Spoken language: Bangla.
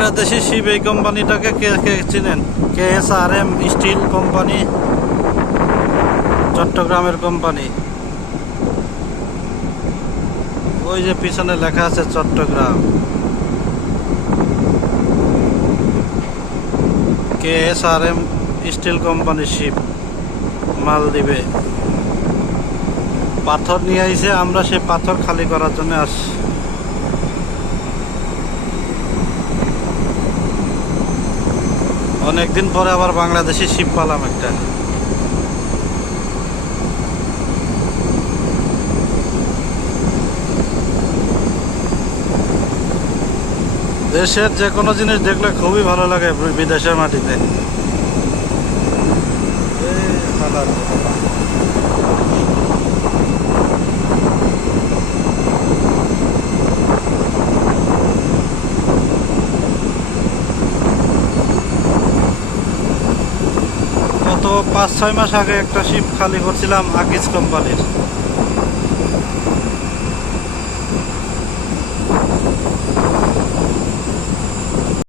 বাংলাদেশি শিপ এই কোম্পানিটাকে কে কে চিনেন? KSRM স্টিল কোম্পানি, চট্টগ্রামের কোম্পানি। ওই যে পিছনে লেখা আছে Chittagong. KSRM steel company ship মাল দিবে। পাথর নিয়ে আইছে, আমরা সেই পাথর খালি করার জন্য আসছি। অনেকদিন পরে আবার বাংলাদেশি শিপ পালাম একটা। দেশের যে কোনো জিনিস দেখলে খুবই ভালো লাগে বিদেশের মাটিতে। গত 5-6 মাস আগে একটা শিপ খালি করছিলাম আকিজ কোম্পানির।